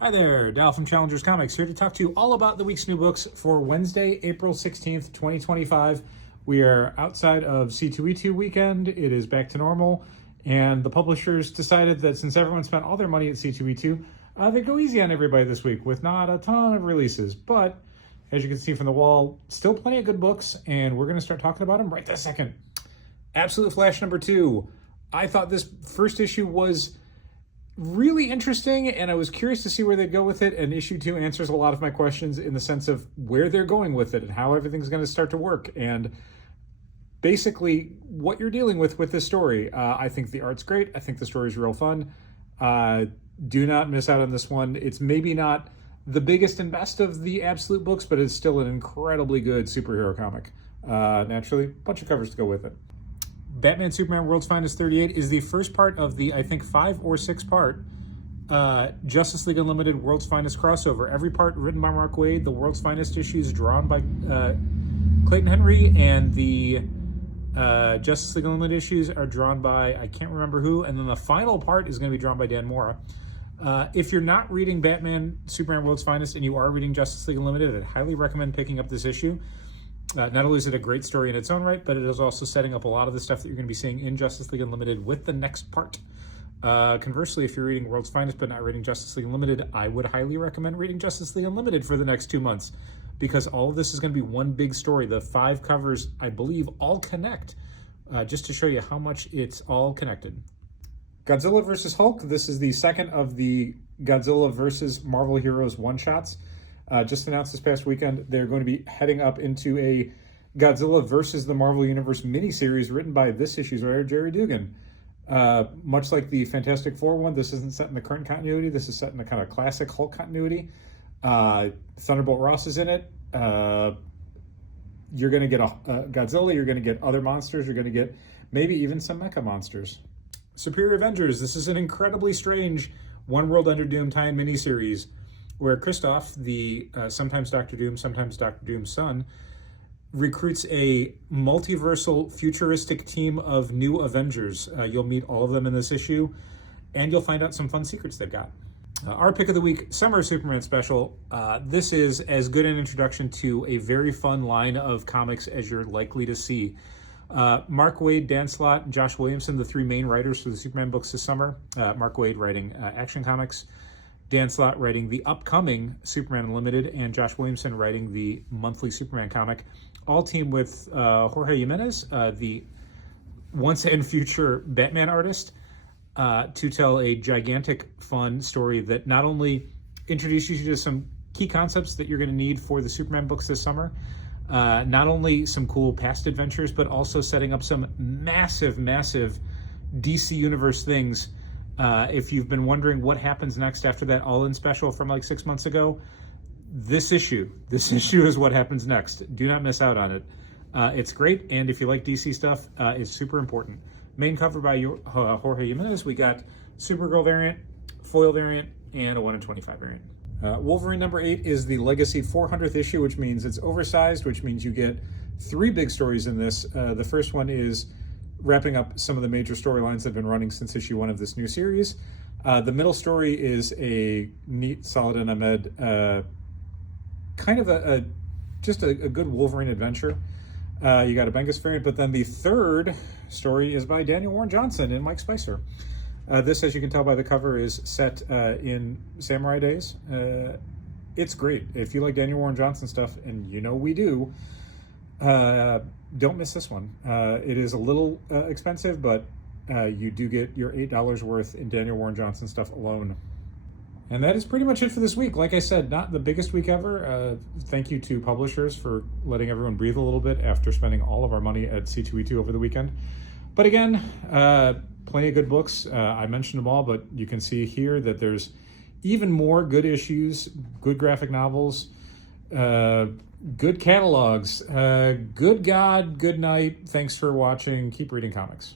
Hi there, Dal from Challengers Comics here to talk to you all about the week's new books for Wednesday, April 16th, 2025. We are outside of C2E2 weekend. It is back to normal, and the publishers decided that since everyone spent all their money at C2E2, they'd go easy on everybody this week with not a ton of releases. But as you can see from the wall, still plenty of good books, and we're going to start talking about them right this second. Absolute Flash #2. I thought this first issue was really interesting, and I was curious to see where they'd go with it. And issue 2 answers a lot of my questions in the sense of where they're going with it and how everything's going to start to work, and basically what you're dealing with this story. I think the art's great. I think the story's real fun. Do not miss out on this one. It's maybe not the biggest and best of the Absolute books, but it's still an incredibly good superhero comic. Naturally, a bunch of covers to go with it. Batman Superman World's Finest 38 is the first part of the, I think, 5 or 6 part Justice League Unlimited World's Finest crossover. Every part written by Mark Waid, the World's Finest issues drawn by Clayton Henry, and the Justice League Unlimited issues are drawn by, I can't remember who, and then the final part is going to be drawn by Dan Mora. If you're not reading Batman Superman World's Finest and you are reading Justice League Unlimited, I'd highly recommend picking up this issue. Not only is it a great story in its own right, but it is also setting up a lot of the stuff that you're going to be seeing in Justice League Unlimited with the next part. Conversely, if you're reading World's Finest but not reading Justice League Unlimited, I would highly recommend reading Justice League Unlimited for the next 2 months, because all of this is going to be one big story. The 5 covers, I believe, all connect, just to show you how much it's all connected. Godzilla vs. Hulk. This is the second of the Godzilla vs. Marvel Heroes one-shots. Just announced this past weekend, they're going to be heading up into a Godzilla versus the Marvel Universe miniseries written by this issue's writer, Jerry Dugan. Much like the Fantastic Four one, this isn't set in the current continuity. This is set in the kind of classic Hulk continuity. Thunderbolt Ross is in it. You're going to get a Godzilla. You're going to get other monsters. You're going to get maybe even some mecha monsters. Superior Avengers. This is an incredibly strange One World Under Doom tie-in miniseries where Kristoff, the sometimes Doctor Doom, sometimes Doctor Doom's son, recruits a multiversal futuristic team of new Avengers. You'll meet all of them in this issue, and you'll find out some fun secrets they've got. Our pick of the week, Summer Superman Special. This is as good an introduction to a very fun line of comics as you're likely to see. Mark Waid, Dan Slott, and Josh Williamson, the 3 main writers for the Superman books this summer. Mark Waid writing Action Comics, Dan Slott writing the upcoming Superman Unlimited, and Josh Williamson writing the monthly Superman comic. All team with Jorge Jimenez, the once and future Batman artist, to tell a gigantic, fun story that not only introduces you to some key concepts that you're going to need for the Superman books this summer, not only some cool past adventures, but also setting up some massive, massive DC Universe things. If you've been wondering what happens next after that All-In special from like 6 months ago, this issue is what happens next. Do not miss out on it. It's great, and if you like DC stuff, it's super important. Main cover by Jorge Jimenez. We got Supergirl variant, foil variant, and a 1 in 25 variant. Wolverine #8 is the Legacy 400th issue, which means it's oversized, which means you get 3 big stories in this. The first one is wrapping up some of the major storylines that have been running since issue 1 of this new series. The middle story is a neat Saladin Ahmed, kind of just a good Wolverine adventure. You got a Bendis variant, but then the third story is by Daniel Warren Johnson and Mike Spicer. This, as you can tell by the cover, is set in Samurai days. It's great. If you like Daniel Warren Johnson stuff, and you know we do, don't miss this one. It is a little expensive, but you do get your $8 worth in Daniel Warren Johnson stuff alone. And that is pretty much it for this week. Like I said, not the biggest week ever. Thank you to publishers for letting everyone breathe a little bit after spending all of our money at C2E2 over the weekend. But again, plenty of good books. I mentioned them all, but you can see here that there's even more good issues, good graphic novels, good catalogs. Good God, good night. Thanks for watching. Keep reading comics.